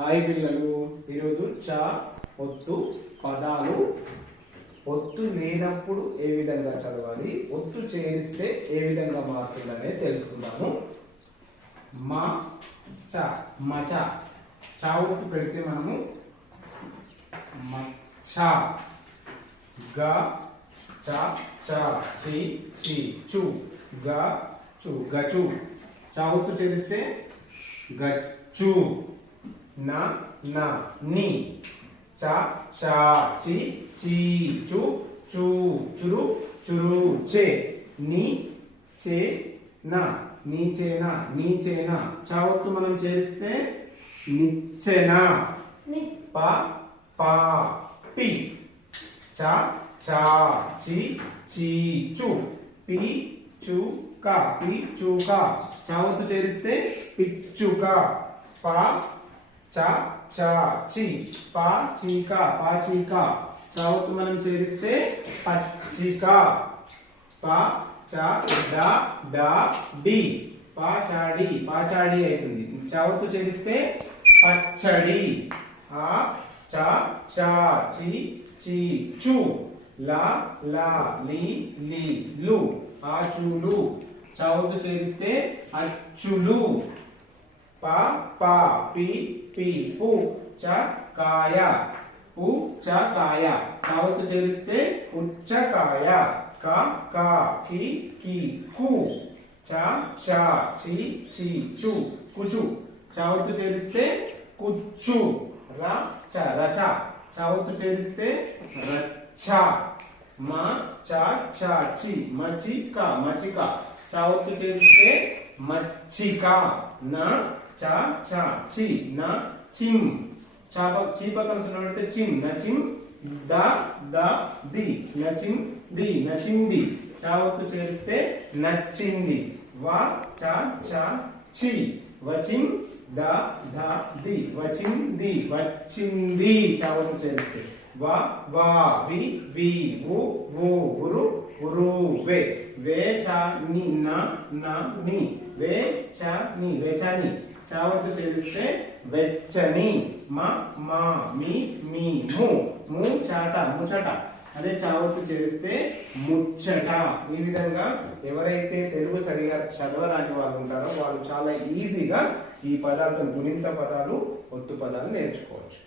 Hi పిల్లలు, ఈరోజు ఒత్తు పదాలు ఒత్తు లేనప్పుడు ఏ విధంగా చదవాలి, ఒత్తు చేరిస్తే ఏ విధంగా మారుతుందనే తెలుసుకుందాము. మా చ మచ చా ఒత్తు పెడితే మనము మచ్చ, గ చ చ చి చి చు గ చు గచు. చా ఒత్తు చేరిస్తే గచ్చు, నా నా ని, చ చ చి చి చు చు చురు చురు చే, ని చే నా నీచేనా నీచేనా. చా ఒత్తు మనం చేస్తే నిచ్చెన, ప ప పి, చ చ చి చి చు పి చు క పి చు క. చా ఒత్తు చేస్తే పిచ్చుక, ప చ చ చి పా చీక పాచిక. చా ఒత్తు మనం చేరిస్తే పచ్చిక, ప చ డ డ డి పాచాడి పాచాడి అవుతుంది. చా ఒత్తు చేరిస్తే పచ్చడి, ఆ చ చ చి చి చు ల ల లి లి లు ఆచులు. చా ఒత్తు చేరిస్తే అచ్చులు, ప ప పి పి పు చ కాయ పు చ కాయ. చా ఒత్తు చేరిస్తే పుచ్చకాయ, క క కి కి కు చ చ చి చి చు కుచు. చా ఒత్తు చేరిస్తే కుచ్చు, ర చ రచ. చా ఒత్తు చేరిస్తే రచ్చ, మ చ చ చి మచిక మచిక. చా ఒత్తు చేరిస్తే మచ్చిక, న చ చ చి న చిం. చీ పక్కన సున్నపెడితే చిం, నచిం ద ద ది నచిం ది నచింది. చా ఒత్తు చేరిస్తే నచ్చింది, వ చ చ చి వచిం ద ద ది వచింది వచ్చింది. చా ఒత్తు చేరిస్తే వ వా వి వి వు వు ఉరు ఉరు వే వే చ ని న న ని వే చ ని వేచని. చా ఒత్తు చేరిస్తే వెచ్చని, మ మా మీ మీ ము ము చాట ముచట. అదే చా ఒత్తు చేరిస్తే ముచ్చట. ఈ విధంగా ఎవరైతే తెలుగు సరిగా చదవరాని వాళ్ళు ఉంటారో వాళ్ళు చాలా ఈజీగా ఈ పదాలతో గుణింత పదాలు ఒత్తు పదాలు నేర్చుకోవచ్చు.